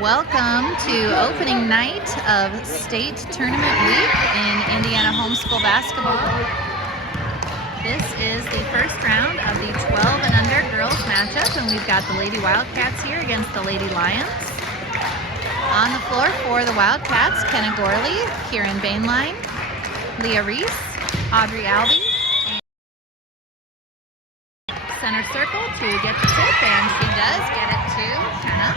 Welcome to opening night of state tournament week in Indiana homeschool basketball. This is the first round of the 12 and under girls matchup, and we've got the Lady Wildcats here against the Lady Lions. On the floor for the Wildcats, Kenna Gorley, Kieran Bainline, Leah Reese, Audrey Albee, and center circle to get the tip, and she does get it to Kenna.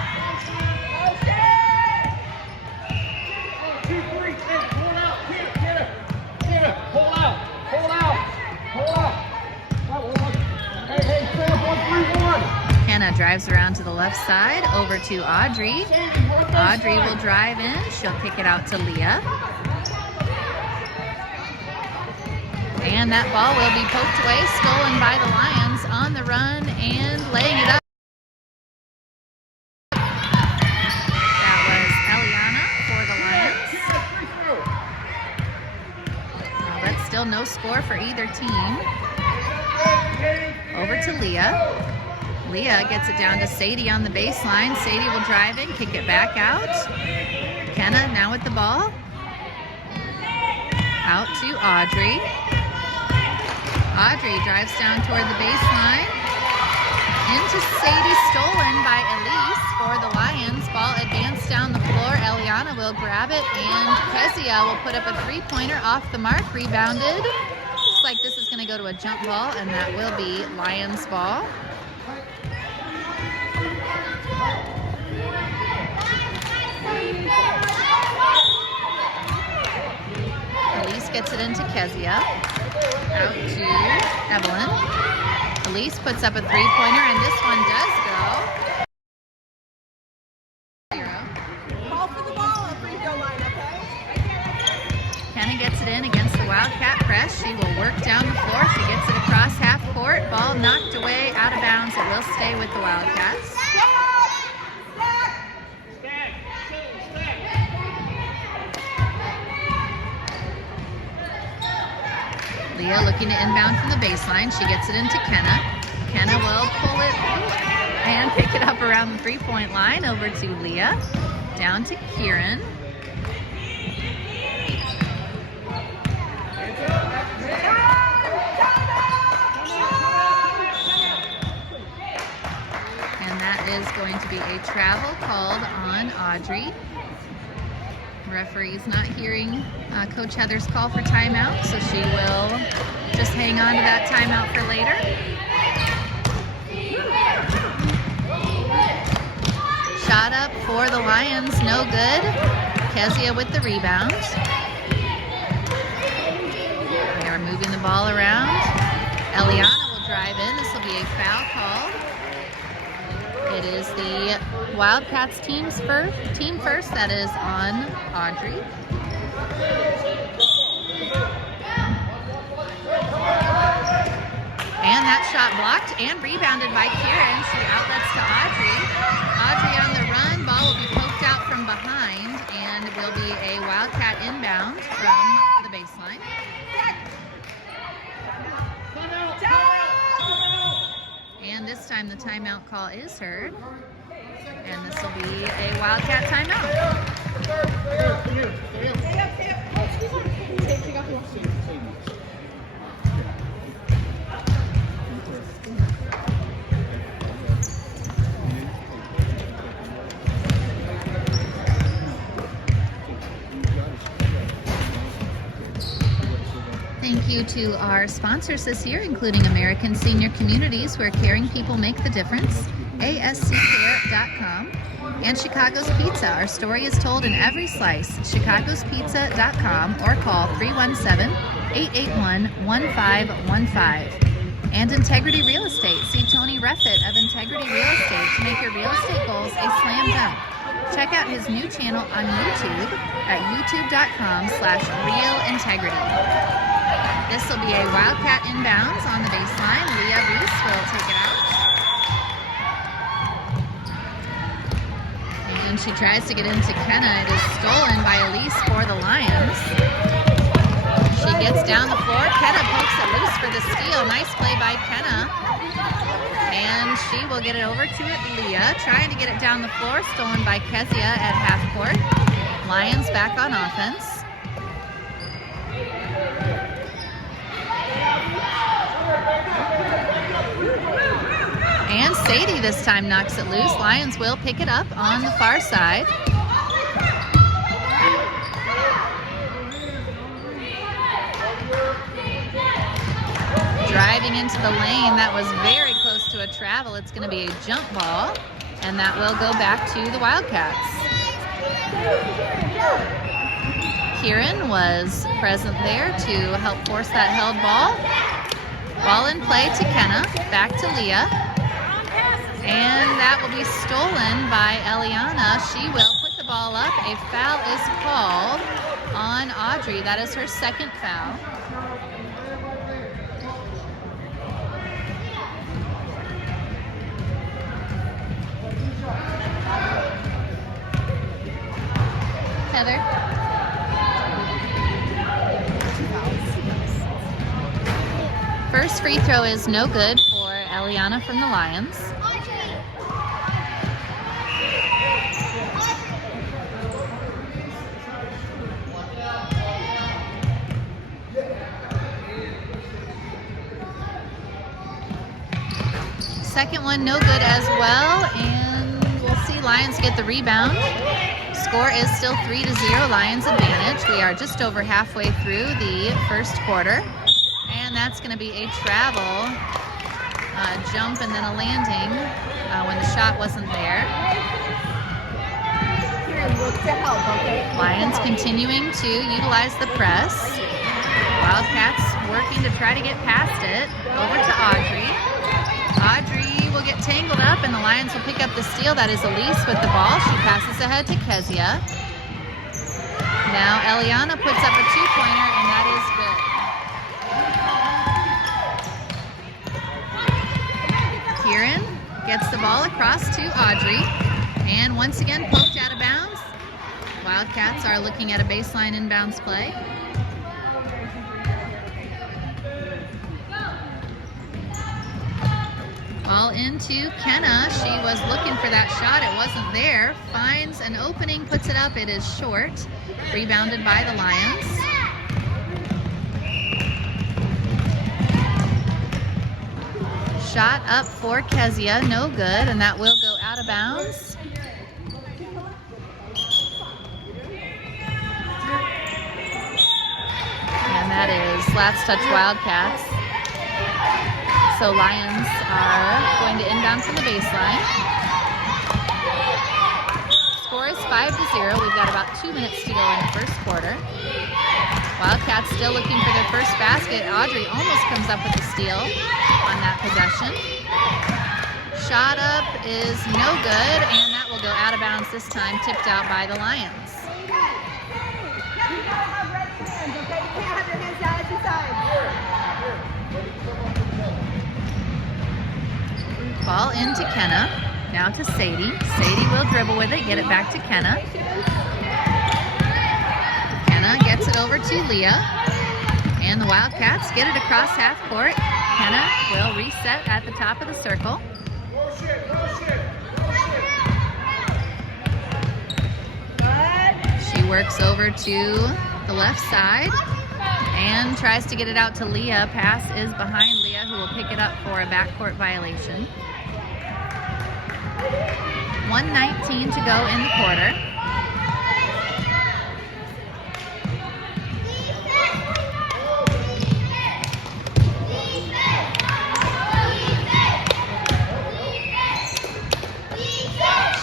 Kenna drives around to the left side, over to Audrey. Audrey will drive in. She'll kick it out to Leah. And that ball will be poked away, stolen by the Lions on the run and laying it up. That was Eliana for the Lions. Well, that's still no score for either team. Over to Leah. Leah gets it down to Sadie on the baseline. Sadie will drive in, kick it back out. Kenna now with the ball. Out to Audrey. Audrey drives down toward the baseline. Into Sadie, stolen by Elise for the Lions. Ball advanced down the floor. Eliana will grab it, and Kezia will put up a three-pointer off the mark. Rebounded. Looks like this is going to go to a jump ball, and that will be Lions ball. Elise gets it into Kezia. Out to Evelyn. Elise puts up a three-pointer, and this one does go. Call for the ball on free throw line, okay? Kenna gets it in against the Wildcat press. She will work down the floor. She gets it across half court. Ball knocked away, out of bounds. It will stay with the Wildcats. Leah looking to inbound from the baseline. She gets it into Kenna. Kenna will pull it and pick it up around the three-point line. Over to Leah. Down to Kieran. And that is going to be a travel called on Audrey. Referee's not hearing Coach Heather's call for timeout, so she will just hang on to that timeout for later. Shot up for the Lions, no good. Kezia with the rebound. They are moving the ball around. Eliana will drive in. This will be a foul call. It is the Wildcats team first, that is on Audrey. And that shot blocked and rebounded by Kieran. She outlets to Audrey. Audrey on the run. Ball will be poked out from behind, and it will be a Wildcat inbound from the baseline. And this time the timeout call is heard. And this will be a Wildcat timeout. Thank you to our sponsors this year, including American Senior Communities, where caring people make the difference, ASCCare.com, and Chicago's Pizza. Our story is told in every slice. ChicagosPizza.com or call 317-881-1515. And Integrity Real Estate. See Tony Reffett of Integrity Real Estate to make your real estate goals a slam dunk. Check out his new channel on YouTube at youtube.com/realintegrity. This will be a Wildcat inbounds on the baseline. Leah Reese will take it out. And she tries to get into Kenna. It is stolen by Elise for the Lions. She gets down the floor. Kenna pokes it loose for the steal. Nice play by Kenna. And she will get it over to Leah, trying to get it down the floor. Stolen by Kezia at half court. Lions back on offense. And Sadie this time knocks it loose. Lions will pick it up on the far side. Driving into the lane, that was very close to a travel. It's going to be a jump ball, and that will go back to the Wildcats. Kieran was present there to help force that held ball. Ball in play to Kenna, back to Leah. And that will be stolen by Eliana. She will put the ball up. A foul is called on Audrey. That is her second foul. Heather. First free throw is no good for Eliana from the Lions. Second one no good as well, and we'll see Lions get the rebound. Score is still 3-0, Lions advantage. We are just over halfway through the first quarter. And that's going to be a travel, jump and then a landing when the shot wasn't there. Lions continuing to utilize the press. Wildcats working to try to get past it. Over to Audrey. Audrey will get tangled up and the Lions will pick up the steal. That is Elise with the ball. She passes ahead to Kezia. Now Eliana puts up a two-pointer and that is good. Kieran gets the ball across to Audrey and once again poked out of bounds. Wildcats are looking at a baseline inbounds play. Ball into Kenna. She was looking for that shot. It wasn't there. Finds an opening, puts it up. It is short. Rebounded by the Lions. Shot up for Kezia. No good, and that will go out of bounds. And that is last touch Wildcats. So Lions are going to inbound from the baseline. Score is 5-0. We've got about 2 minutes to go in the first quarter. Wildcats still looking for their first basket. Audrey almost comes up with a steal on that possession. Shot up is no good, and that will go out of bounds this time, tipped out by the Lions. Ball into Kenna. Now to Sadie. Sadie will dribble with it, get it back to Kenna. Kenna gets it over to Leah. And the Wildcats get it across half court. Kenna will reset at the top of the circle. She works over to the left side and tries to get it out to Leah. Pass is behind Leah, who will pick it up for a backcourt violation. 1:19 to go in the quarter.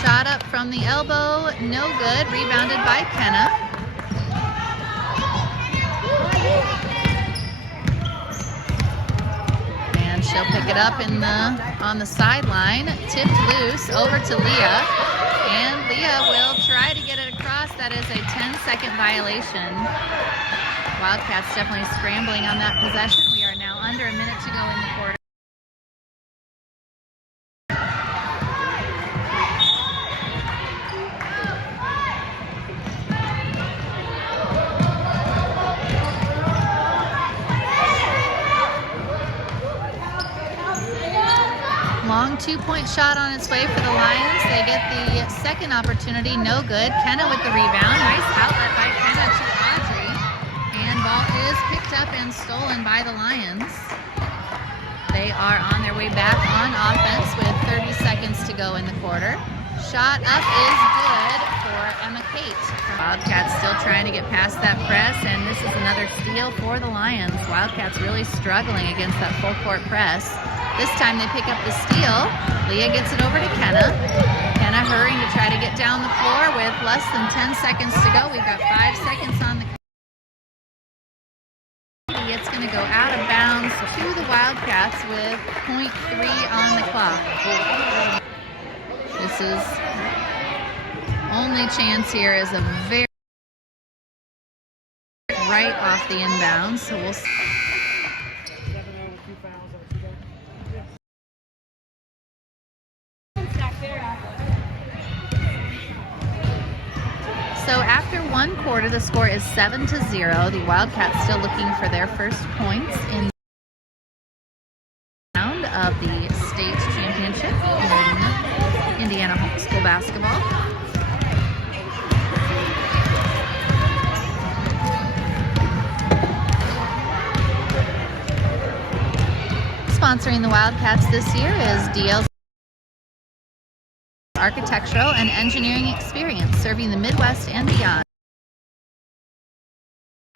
Shot up from the elbow, no good. Rebounded by Kenna. And she'll pick it up on the sideline. Tipped loose over to Leah. And Leah will try to get it across. That is a 10-second violation. Wildcats definitely scrambling on that possession. We are now under a minute to go in the quarter. Long two-point shot on its way for the Lions. They get the second opportunity, no good. Kenna with the rebound. Nice outlet by Kenna to Audrey. And ball is picked up and stolen by the Lions. They are on their way back on offense with 30 seconds to go in the quarter. Shot up is good for Emma Kate. Wildcats still trying to get past that press, and this is another steal for the Lions. Wildcats really struggling against that full court press. This time they pick up the steal. Leah gets it over to Kenna. Kenna hurrying to try to get down the floor with less than 10 seconds to go. We've got 5 seconds on the clock. It's going to go out of bounds to the Wildcats with 0.3 on the clock. This is only chance here is a very right off the inbound. So we'll see. So after one quarter, the score is 7-0. The Wildcats still looking for their first points in the round of the state championship in Indiana homeschool basketball. Sponsoring the Wildcats this year is DL Architectural and Engineering Experience, serving the Midwest and beyond.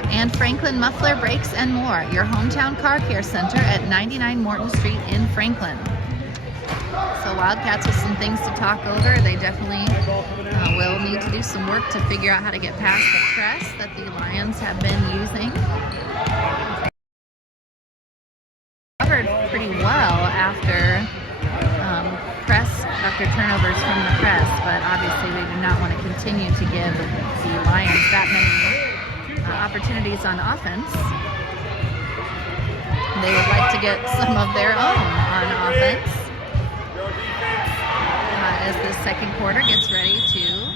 And Franklin Muffler Brakes and More, your hometown car care center at 99 Morton Street in Franklin. So Wildcats with some things to talk over. They definitely will need to do some work to figure out how to get past the press that the Lions have been using. Covered pretty well after turnovers from the press, but obviously we do not want to continue to give the Lions that many opportunities on offense. They would like to get some of their own on offense as the second quarter gets ready to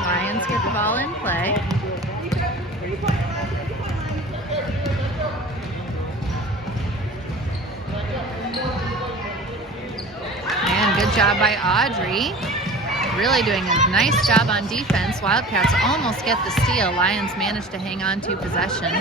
Lions get the ball in play. And good job by Audrey. Really doing a nice job on defense. Wildcats almost get the steal. Lions managed to hang on to possession.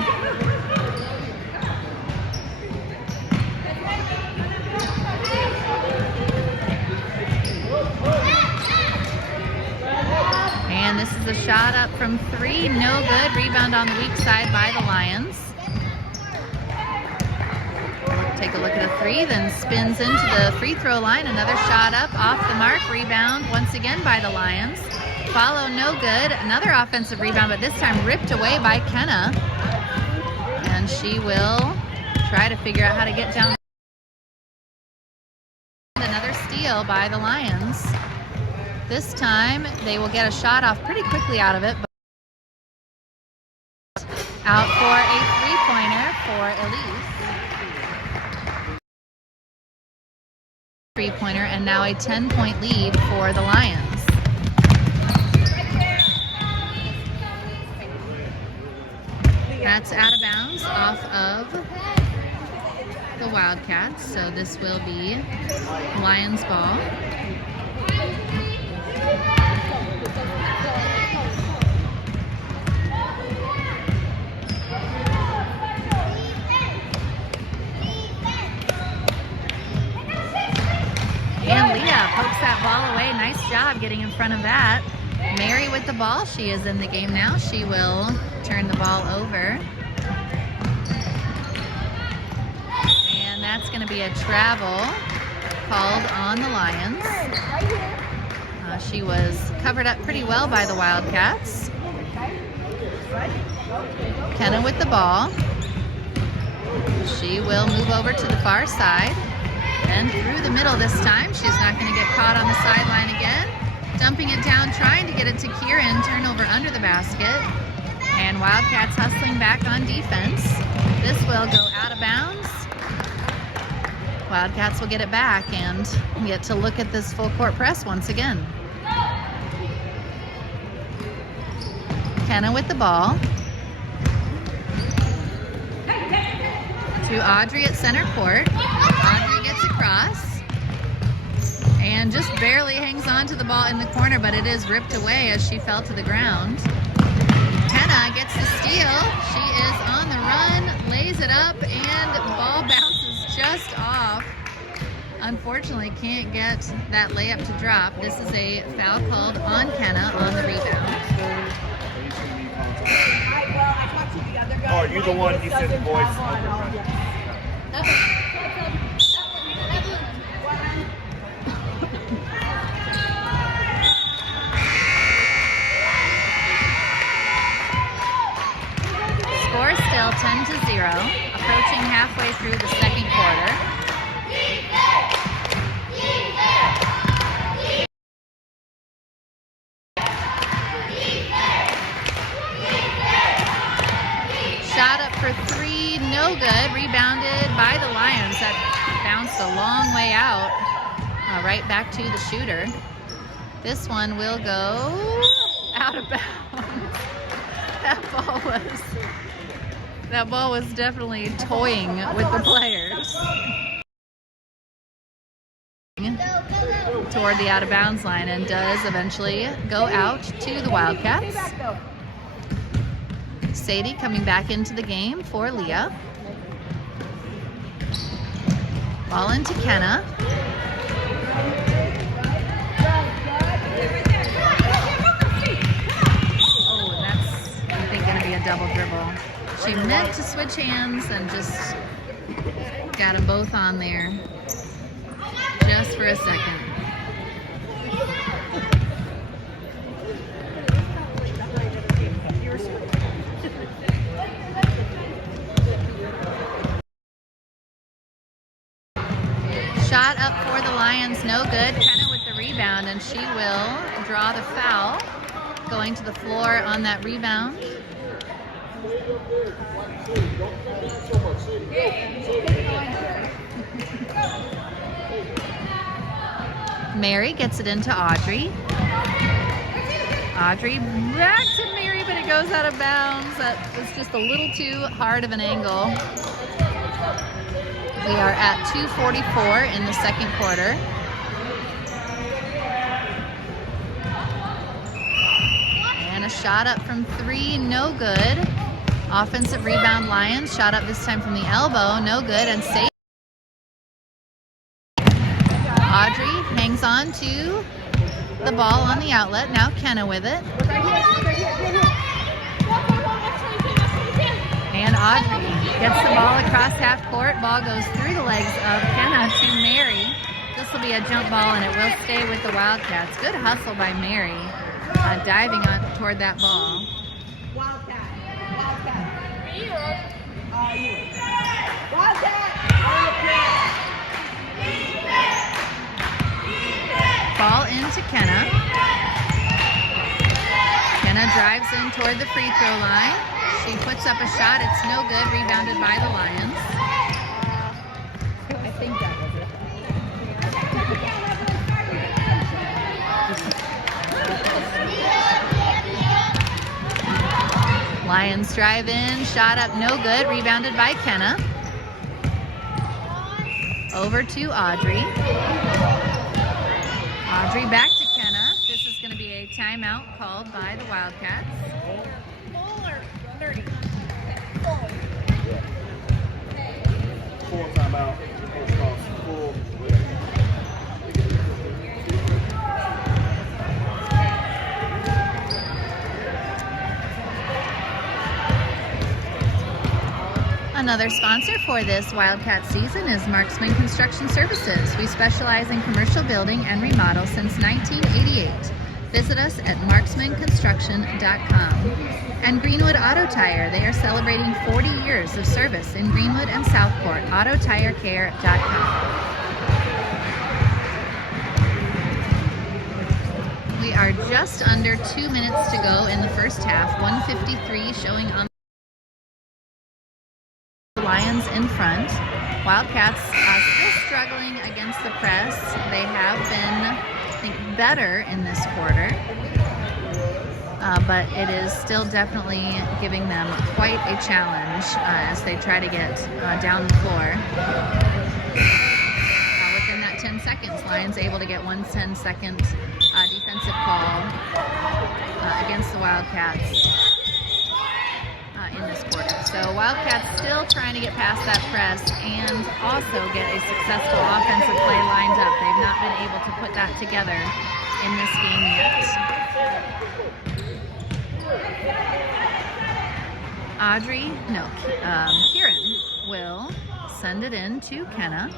And this is a shot up from three, no good. Rebound on the weak side by the Lions. Take a look at a three, then spins into the free throw line. Another shot up, off the mark. Rebound once again by the Lions. Follow, no good. Another offensive rebound, but this time ripped away by Kenna. And she will try to figure out how to get down. Another steal by the Lions. This time they will get a shot off pretty quickly out of it. Out for a three-pointer for Elise. Three-pointer, and now a 10-point lead for the Lions. That's out of bounds off of the Wildcats, so this will be Lions ball. And Leah pokes that ball away. Nice job getting in front of that. Mary with the ball. She is in the game now. She will turn the ball over. And that's going to be a travel called on the Lions. She was covered up pretty well by the Wildcats. Kenna with the ball. She will move over to the far side and through the middle this time. She's not going to get caught on the sideline again. Dumping it down, trying to get it to Kieran. Turnover under the basket. And Wildcats hustling back on defense. This will go out of bounds. Wildcats will get it back and get to look at this full court press once again. Kenna with the ball. To Audrey at center court. Audrey gets across and just barely hangs on to the ball in the corner, but it is ripped away as she fell to the ground. Kenna gets the steal. She is on the run, lays it up, and the ball bounces just off. Unfortunately, can't get that layup to drop. This is a foul called on Kenna on the rebound. Oh, are you the one you said the voice? Score still 10-0, approaching halfway through the second quarter. Shot up for three, no good. Rebounded by the Lions. That bounced a long way out, right back to the shooter. This one will go out of bounds. That ball was definitely toying with the players. Toward the out of bounds line and does eventually go out to the Wildcats. Sadie coming back into the game for Leah. Ball into Kenna. Oh, and that's, I think, going to be a double dribble. She meant to switch hands and just got them both on there just for a second. Shot up for the Lions, no good. Kenna with the rebound, and she will draw the foul. Going to the floor on that rebound. Mary gets it into Audrey. Audrey back to Mary, but it goes out of bounds. That was just a little too hard of an angle. We are at 2:44 in the second quarter. And a shot up from three, no good. Offensive rebound Lions. Shot up this time from the elbow, no good. And Sadie. Audrey hangs on to the ball on the outlet. Now Kenna with it. And Audrey gets the ball across half court. Ball goes through the legs of Kenna to Mary. This will be a jump ball, and it will stay with the Wildcats. Good hustle by Mary, diving on toward that ball. Wildcat. Ball into Kenna. Kenna drives in toward the free throw line. She puts up a shot. It's no good. Rebounded by the Lions. I think that was it. Lions drive in. Shot up, no good. Rebounded by Kenna. Over to Audrey. Audrey back to Kenna. This is going to be a timeout called by the Wildcats. Full or 30? Full timeout. Full. Another sponsor for this Wildcat season is Marksman Construction Services. We specialize in commercial building and remodel since 1988. Visit us at marksmanconstruction.com. And Greenwood Auto Tire. They are celebrating 40 years of service in Greenwood and Southport. AutoTireCare.com. We are just under 2 minutes to go in the first half. 1:53 showing on the Lions in front. Wildcats still struggling against the press. They have been, I think, better in this quarter. But it is still definitely giving them quite a challenge as they try to get down the floor. Within that 10 seconds, Lions able to get one 10-second defensive call against the Wildcats in this quarter. So Wildcats still trying to get past that press and also get a successful offensive play lined up. They've not been able to put that together in this game yet. Kieran will send it in to Kenna.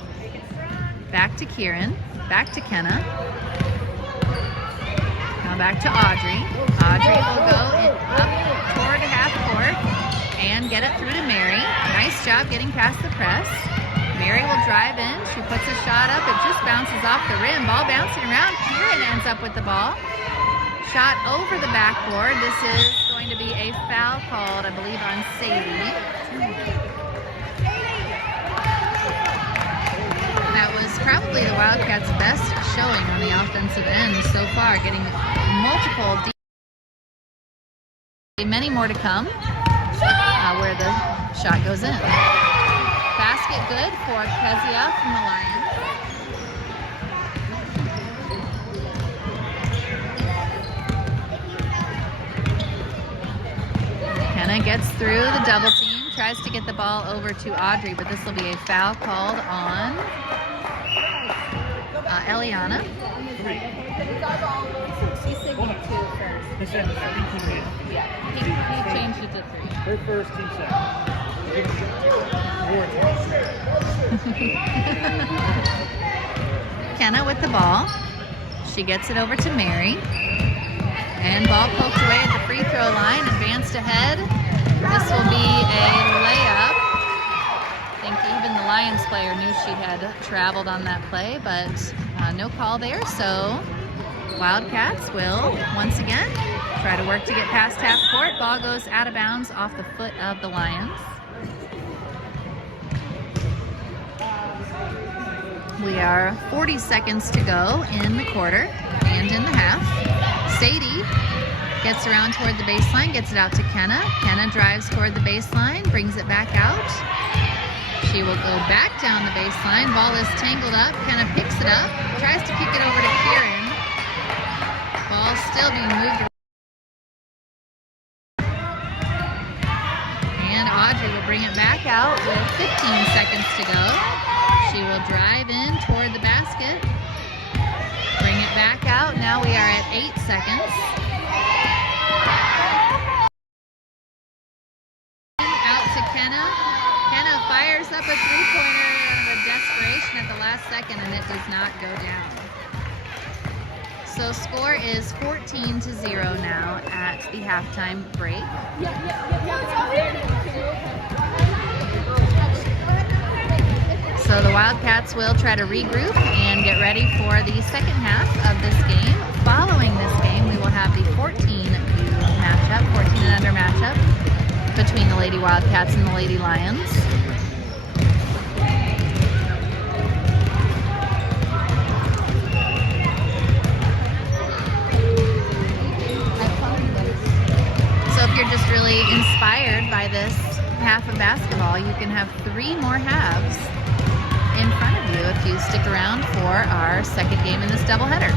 Back to Kieran. Back to Kenna. Now back to Audrey. Audrey will go up toward half court and get it through to Mary. Nice job getting past the press. Mary will drive in. She puts a shot up. It just bounces off the rim. Ball bouncing around. Kieran ends up with the ball. Shot over the backboard. This is going to be a foul called, I believe, on Sadie. That was probably the Wildcats' best showing on the offensive end so far, getting multiple many more to come where the shot goes in. Basket good for Kezia from the Lions. Kenna gets through the double team, tries to get the ball over to Audrey, but this will be a foul called on Eliana. She signaled 2 first. He said, I think he did. Yeah. He changed it to 3. Her first, he said. Kenna with the ball. She gets it over to Mary. And ball poked away at the free throw line, advanced ahead. This will be a layup. I think even the Lions player knew she had traveled on that play, but no call there. So Wildcats will once again try to work to get past half court. Ball goes out of bounds off the foot of the Lions. We are 40 seconds to go in the quarter and in the half. Sadie gets around toward the baseline, gets it out to Kenna. Kenna drives toward the baseline, brings it back out. She will go back down the baseline. Ball is tangled up. Kenna picks it up, tries to kick it over to Kieran. Ball still being moved. And Audrey will bring it back out with 15 seconds to go. She will drive in toward the basket. Bring it back out. Now we are at 8 seconds. Out to Kenna. Kenna fires up a three-pointer out of desperation at the last second, and it does not go down. So score is 14-0 now at the halftime break. So the Wildcats will try to regroup and get ready for the second half of this game. Following this game, we will have the 14 and under matchup between the Lady Wildcats and the Lady Lions. So if you're just really inspired by this half of basketball, you can have 3 more halves in front of you if you stick around for our second game in this doubleheader.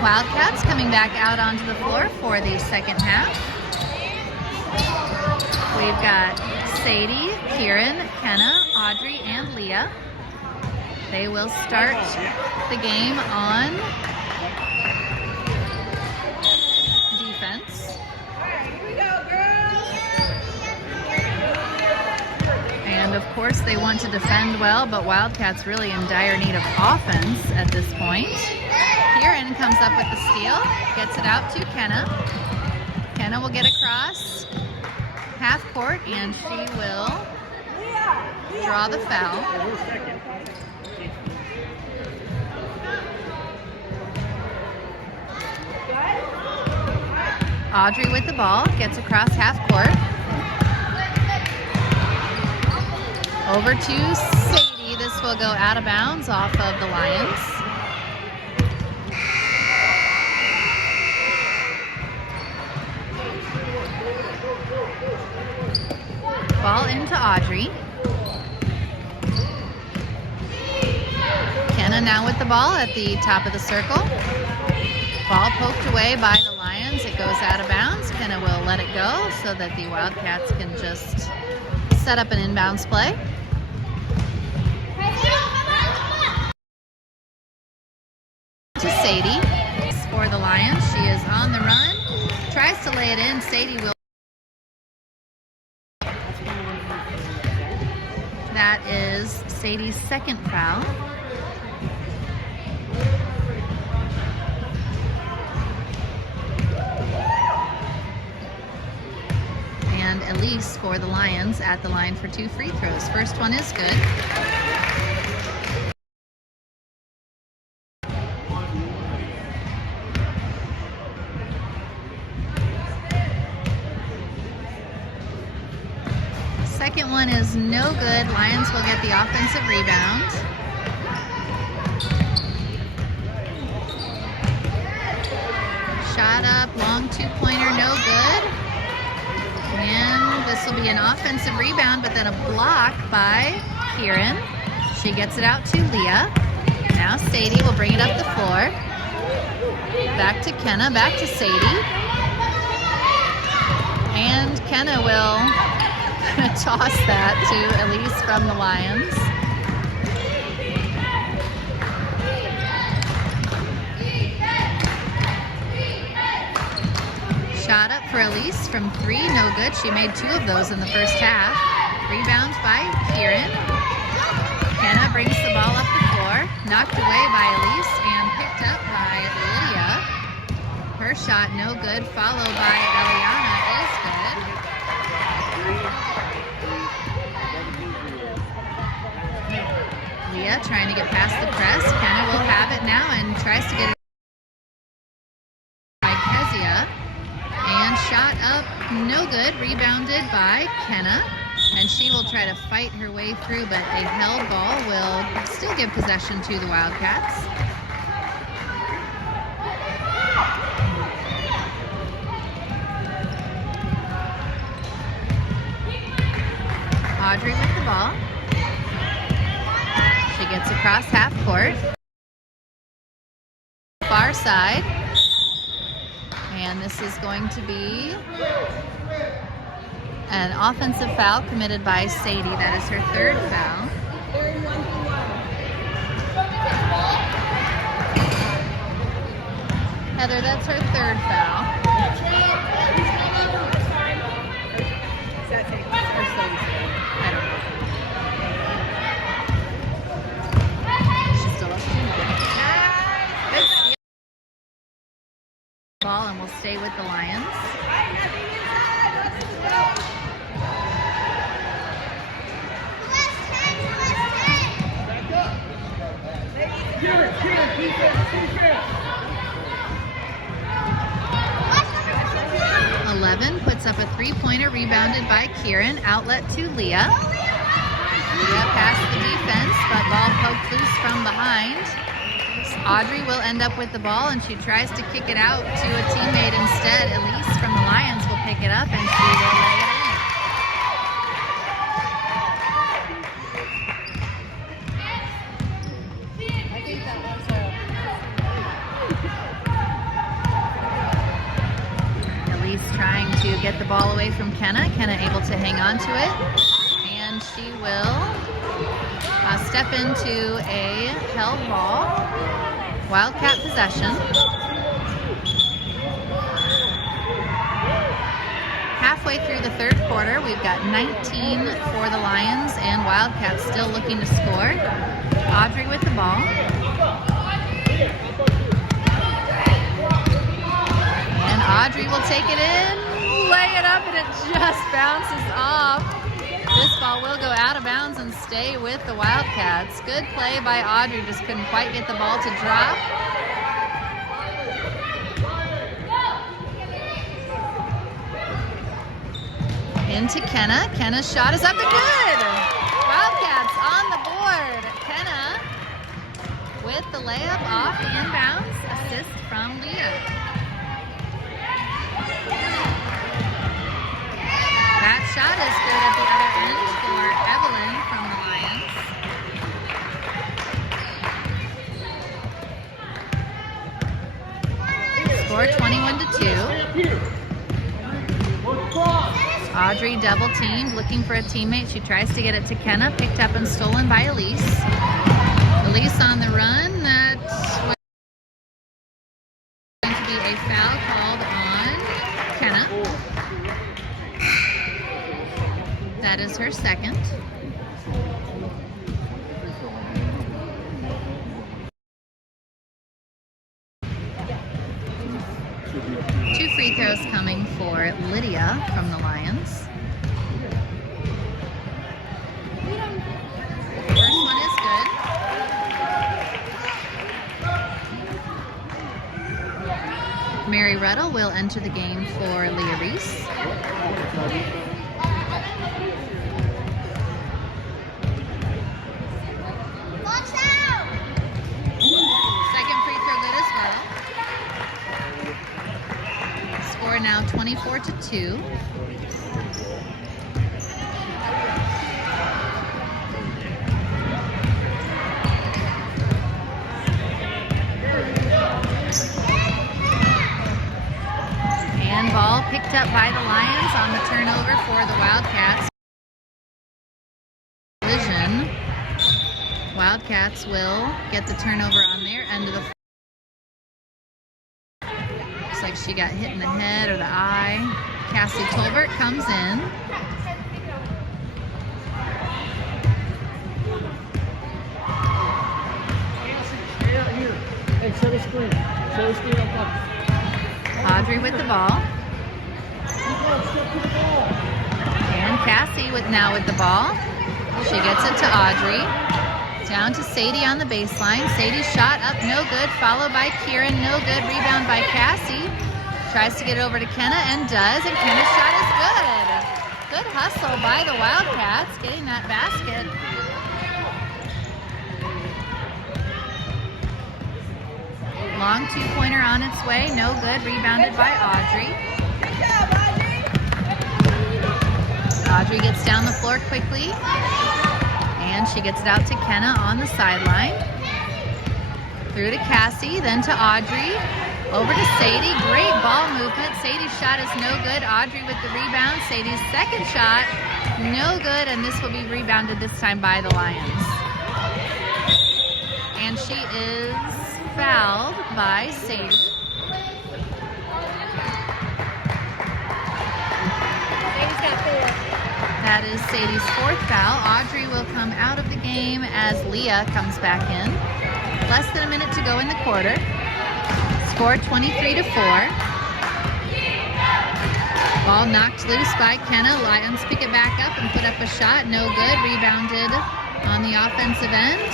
Wildcats coming back out onto the floor for the second half. We've got Sadie, Kieran, Kenna, Audrey, and Leah. They will start the game on defense. And of course they want to defend well, but Wildcats really in dire need of offense at this point. Kieran comes up with the steal, gets it out to Kenna. Kenna will get across half court and she will draw the foul. Audrey with the ball, gets across half court. Over to Sadie. This will go out of bounds off of the Lions. Ball into Audrey. Kenna now with the ball at the top of the circle. Ball poked away by the Lions. It goes out of bounds. Kenna will let it go so that the Wildcats can just set up an inbounds play. To Sadie for the Lions. She is on the run. Tries to lay it in. Sadie will. That is Sadie's second foul. And Elise for the Lions at the line for 2 free throws. First one is good. Second one is no good. Lions will get the offensive rebound. Shot up, long two-pointer, no good. And this will be an offensive rebound, but then a block by Kieran. She gets it out to Leah. Now Sadie will bring it up the floor. Back to Kenna, back to Sadie. And Kenna will toss that to Elise from the Lions. Shot up for Elise from 3, no good. She made 2 of those in the first half. Rebound by Kieran. Kenna brings the ball up the floor. Knocked away by Elise and picked up by Lydia. Her shot no good, followed by Eliana is good. Leah trying to get past the press. Kenna will have it now and tries to get it by Kezia. And shot up, no good. Rebounded by Kenna. And she will try to fight her way through, but a held ball will still give possession to the Wildcats. Audrey with the ball. She gets across half court. Far side. And this is going to be an offensive foul committed by Sadie. That is her 3rd foul. Heather, that's her 3rd foul. I don't know. She's still up. Ball and will stay with the Lions. Puts up a 3-pointer, rebounded by Kieran. Outlet to Leah. Leah past the defense, but ball poked loose from behind. Audrey will end up with the ball, and she tries to kick it out to a teammate instead. Elise from the Lions will pick it up, and she will lay it in. get the ball away from Kenna. Kenna able to hang on to it. And she will step into a held ball. Wildcat possession. Halfway through the third quarter, we've got 19 for the Lions and Wildcats still looking to score. Audrey with the ball. And Audrey will take it in, lay it up, and it just bounces off. This ball will go out of bounds and stay with the Wildcats. Good play by Audrey, just couldn't quite get the ball to drop. Into Kenna. Kenna's shot is up and good! Wildcats on the board. Kenna with the layup off the inbounds. Assist from Leah. That shot is good at the other end for Evelyn from the Lions. Score 21-2. Audrey double teamed, looking for a teammate. She tries to get it to Kenna, picked up and stolen by Elise. Elise on the run. That's going to be a foul called on Kenna. That is her second. Two free throws coming for Lydia from the Lions. First one is good. Mary Ruddle will enter the game for Leah Reese. Second free throw good as well. Score now 24-2. And ball picked up by the Lions on the turnover for the Wildcats. Collision. Wildcats will get the turnover on their end of the floor. Looks like she got hit in the head or the eye. Cassie Tolbert comes in. Hey, show the screen. Show the screen on top. Audrey with the ball. And Cassie now with the ball. She gets it to Audrey. Down to Sadie on the baseline. Sadie's shot up, no good. Followed by Kieran, no good. Rebound by Cassie. Tries to get over to Kenna and does. And Kenna's shot is good. Good hustle by the Wildcats getting that basket. Long two-pointer on its way, no good. Rebounded by Audrey. Good job, Audrey. Audrey gets down the floor quickly. And she gets it out to Kenna on the sideline. Through to Cassie, then to Audrey. Over to Sadie. Great ball movement. Sadie's shot is no good. Audrey with the rebound. Sadie's second shot, no good. And this will be rebounded this time by the Lions. And she is fouled by Sadie. That is Sadie's fourth foul. Audrey will come out of the game as Leah comes back in. Less than a minute to go in the quarter. Score 23-4. Ball knocked loose by Kenna. Lions pick it back up and put up a shot. No good. Rebounded on the offensive end.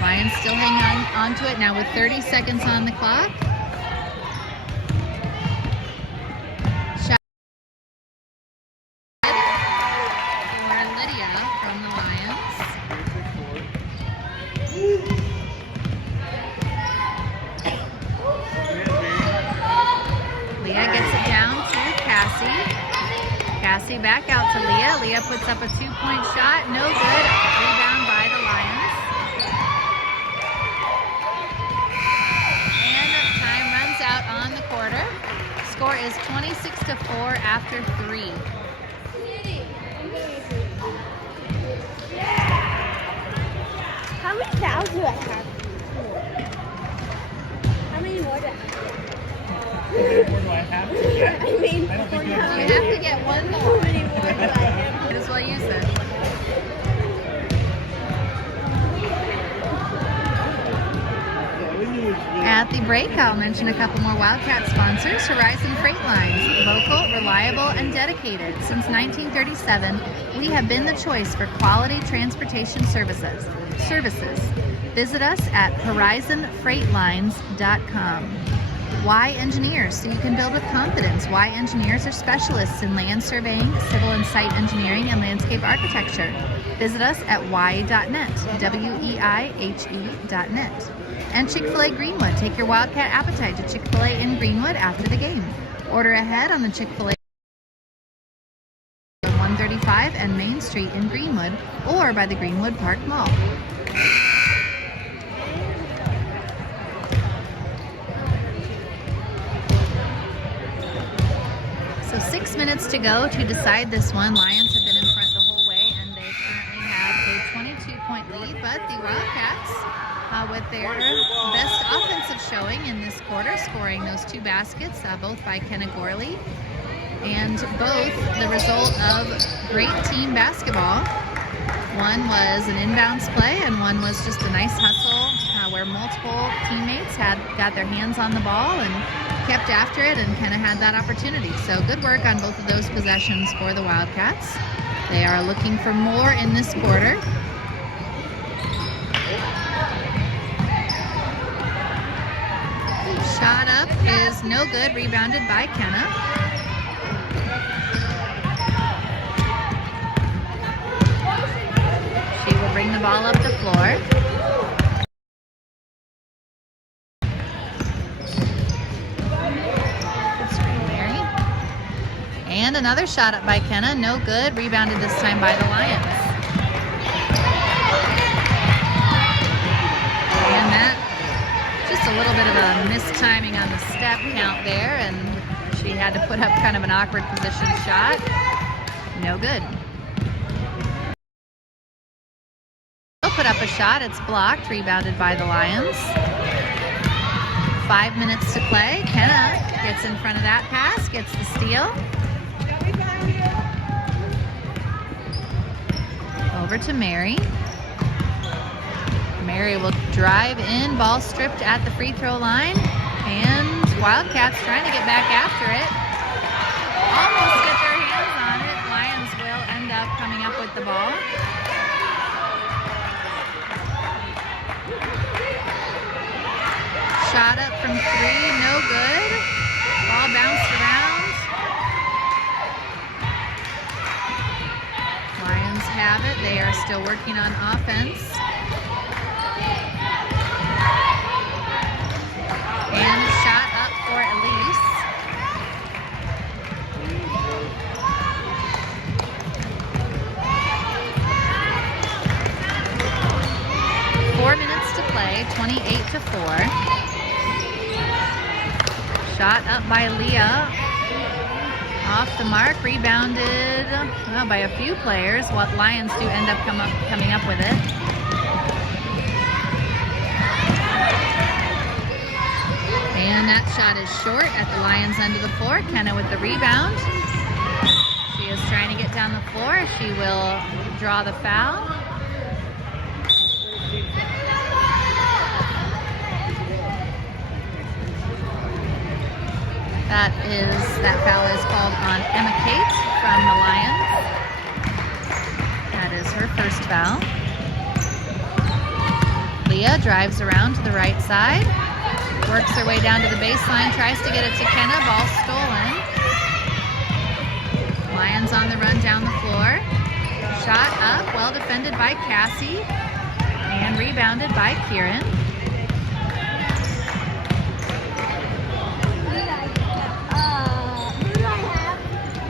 Lions still hanging on to it now with 30 seconds on the clock. Shot for Lydia from the Lions. Leah gets it down to Cassie. Cassie back out to Leah. Leah puts up a two-point shot. No good. Rebound by the Lions. Out on the quarter. Score is is 26-4 after 3. How many fouls do I have? How many more do I have? What do I have to get? I mean, I don't think you You have have to get one how more. many more do I have? Might as well use it. At the break, I'll mention a couple more Wildcat sponsors. Horizon Freight Lines, local, reliable, and dedicated. Since 1937, we have been the choice for quality transportation services. Visit us at horizonfreightlines.com. Y Engineers, so you can build with confidence. Y Engineers are specialists in land surveying, civil and site engineering, and landscape architecture. Visit us at weihe.net, weihe.net. And Chick-fil-A Greenwood, take your Wildcat appetite to Chick-fil-A in Greenwood after the game. Order ahead on the Chick-fil-A 135 and Main Street in Greenwood, or by the Greenwood Park Mall. So 6 minutes to go to decide this one. Lions have been in front the whole way, and they currently have a 22-point lead, but the Wildcats, with their best offensive showing in this quarter, scoring those 2 baskets, both by Kenna Gorley, and both the result of great team basketball. One was an inbounds play, and one was just a nice hustle where multiple teammates had got their hands on the ball and kept after it and kind of had that opportunity. So good work on both of those possessions for the Wildcats. They are looking for more in this quarter. Shot up is no good, rebounded by Kenna. She will bring the ball up the floor. Good screen, Mary. And another shot up by Kenna, no good, rebounded this time by the Lions. And that, just a little bit of a mistiming on the step count there, and she had to put up kind of an awkward position shot. No good. She'll put up a shot, it's blocked, rebounded by the Lions. 5 minutes to play. Kenna gets in front of that pass, gets the steal. Over to Mary. Mary will drive in, ball stripped at the free throw line, and Wildcats trying to get back after it. Almost get their hands on it. Lions will end up coming up with the ball. Shot up from 3, no good. Ball bounced around. Lions have it. They are still working on offense. And a shot up for Elise. Four minutes to play, 28-4. Shot up by Leah. Off the mark, rebounded by a few players. What Lions do end up coming up with it. And that shot is short at the Lions' end of the floor. Kenna with the rebound. She is trying to get down the floor. She will draw the foul. That foul is called on Emma Kate from the Lions. That is her first foul. Leah drives around to the right side. Works her way down to the baseline, tries to get it to Kenna, ball stolen. Lions on the run down the floor. Shot up, well defended by Cassie, and rebounded by Kieran.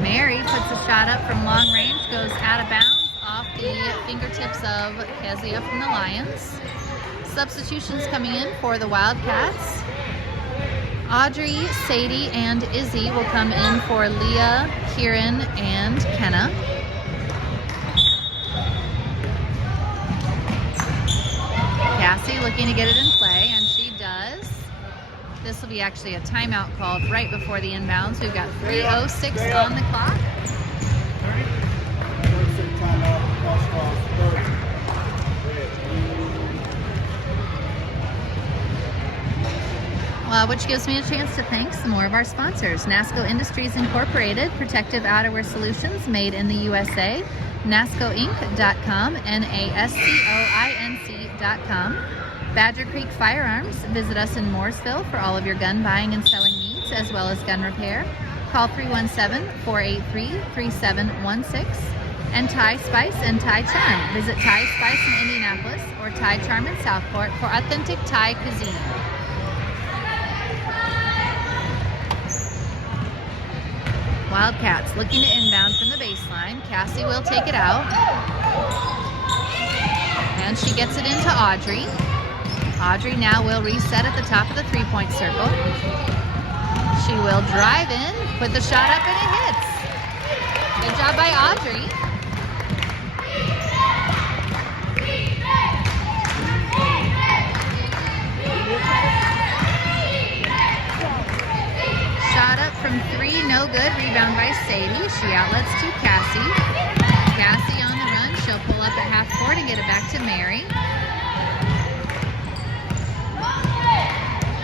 Mary puts a shot up from long range, goes out of bounds off the fingertips of Kezia from the Lions. Substitutions coming in for the Wildcats. Audrey, Sadie, and Izzy will come in for Leah, Kieran, and Kenna. Cassie looking to get it in play, and she does. This will be actually a timeout called right before the inbounds. We've got 3:06 on the clock. Which gives me a chance to thank some more of our sponsors. NASCO Industries Incorporated, protective outerwear solutions made in the USA. NASCOinc.com, NASCOINC.com. Badger Creek Firearms. Visit us in Mooresville for all of your gun buying and selling needs, as well as gun repair. Call 317-483-3716. And Thai Spice and Thai Charm. Visit Thai Spice in Indianapolis or Thai Charm in Southport for authentic Thai cuisine. Wildcats looking to inbound from the baseline. Cassie will take it out. And she gets it into Audrey. Audrey now will reset at the top of the three-point circle. She will drive in, put the shot up, and it hits. Good job by Audrey. Shot up from three, no good. Rebound by Sadie. She outlets to Cassie. Cassie on the run. She'll pull up at half court and get it back to Mary.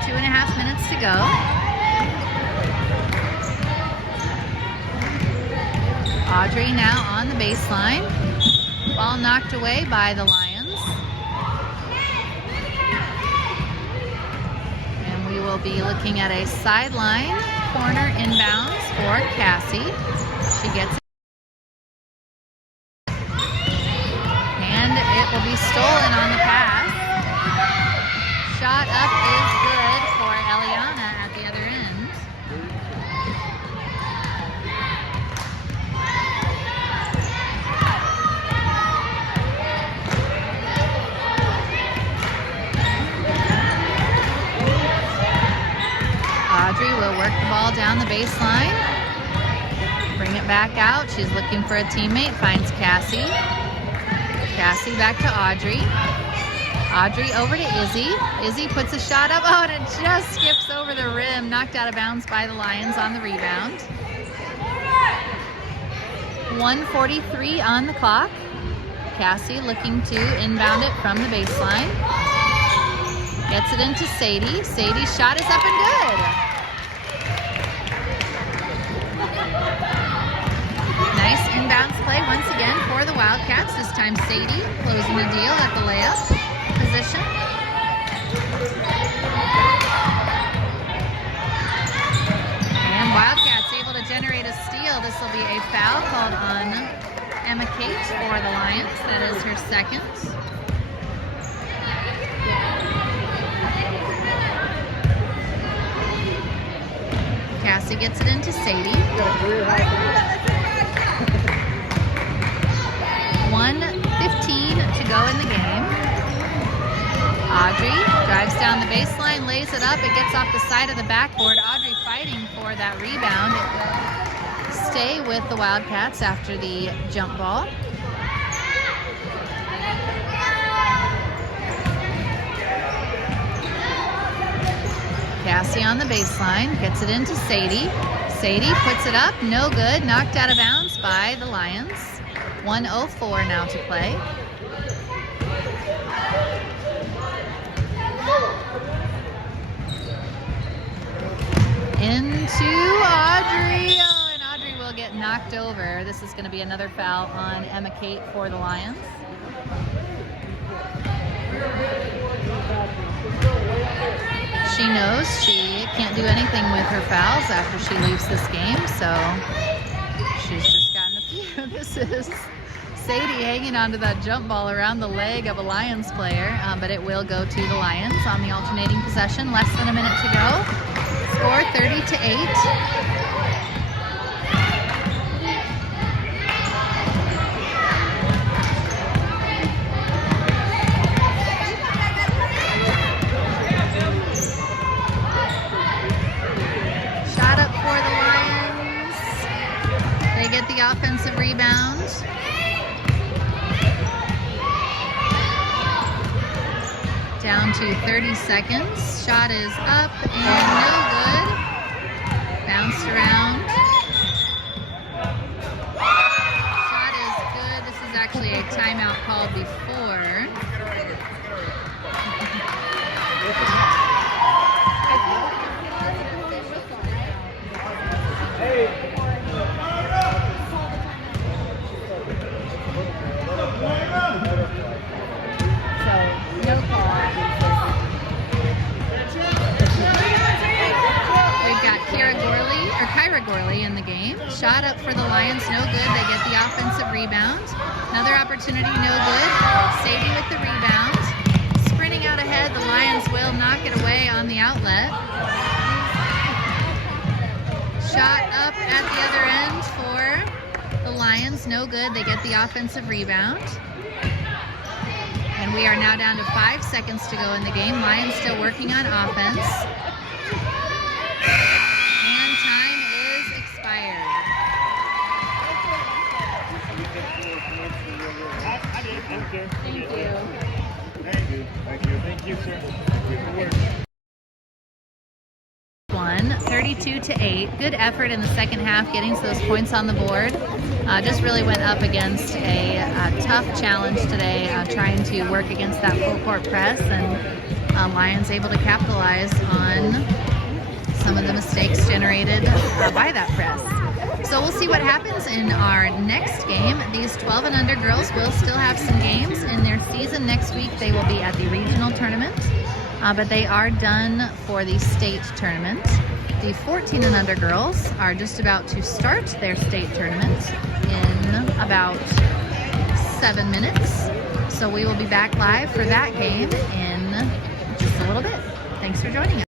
2.5 minutes to go. Audrey now on the baseline. Ball knocked away by the Lions. And we will be looking at a sideline corner inbounds for Cassie. She gets it. And it will be stolen on the pass. Shot up is good for Eliana at the other end. Audrey will work the ball down the baseline. Bring it back out. She's looking for a teammate. Finds Cassie. Cassie back to Audrey. Audrey over to Izzy. Izzy puts a shot up. Oh, and it just skips over the rim. Knocked out of bounds by the Lions on the rebound. 1:43 on the clock. Cassie looking to inbound it from the baseline. Gets it into Sadie. Sadie's shot is up and good. Nice inbounds play once again for the Wildcats. This time Sadie closing the deal at the layup position. And Wildcats able to generate a steal. This will be a foul called on Emma Kate for the Lions. That is her second. Cassie gets it into Sadie. 1:15 to go in the game. Audrey drives down the baseline, lays it up. It gets off the side of the backboard. Audrey fighting for that rebound. It will stay with the Wildcats after the jump ball. Cassie on the baseline, gets it into Sadie. Sadie puts it up, no good, knocked out of bounds by the Lions. 1:04 now to play. Into Audrey. Oh, and Audrey will get knocked over. This is going to be another foul on Emma Kate for the Lions. She knows she can't do anything with her fouls after she leaves this game, so she's just gotten a few. This is Sadie hanging onto that jump ball around the leg of a Lions player, but it will go to the Lions on the alternating possession. Less than a minute to go. Score 30-8. offensive rebound. Down to 30 seconds. Shot is up and no good. Bounced around. Shot is good. This is actually a timeout called before. No call. We've got Kyra Gorley in the game. Shot up for the Lions, no good. They get the offensive rebound. Another opportunity, no good. Sadie with the rebound. Sprinting out ahead, the Lions will knock it away on the outlet. Shot up at the other end for the Lions, no good. They get the offensive rebound. And we are now down to 5 seconds to go in the game. Lions still working on offense. And time is expired. I did. Okay. Thank you. Thank you. Thank you. Thank you, sir. Good work. 32-8. Good effort in the second half, getting those points on the board. Just really went up against a tough challenge today, trying to work against that full court press, and Lions able to capitalize on some of the mistakes generated by that press. So we'll see what happens in our next game. These 12 and under girls will still have some games in their season. Next week they will be at the regional tournament, but they are done for the state tournament. The 14 and under girls are just about to start their state tournament in about 7 minutes. So we will be back live for that game in just a little bit. Thanks for joining us.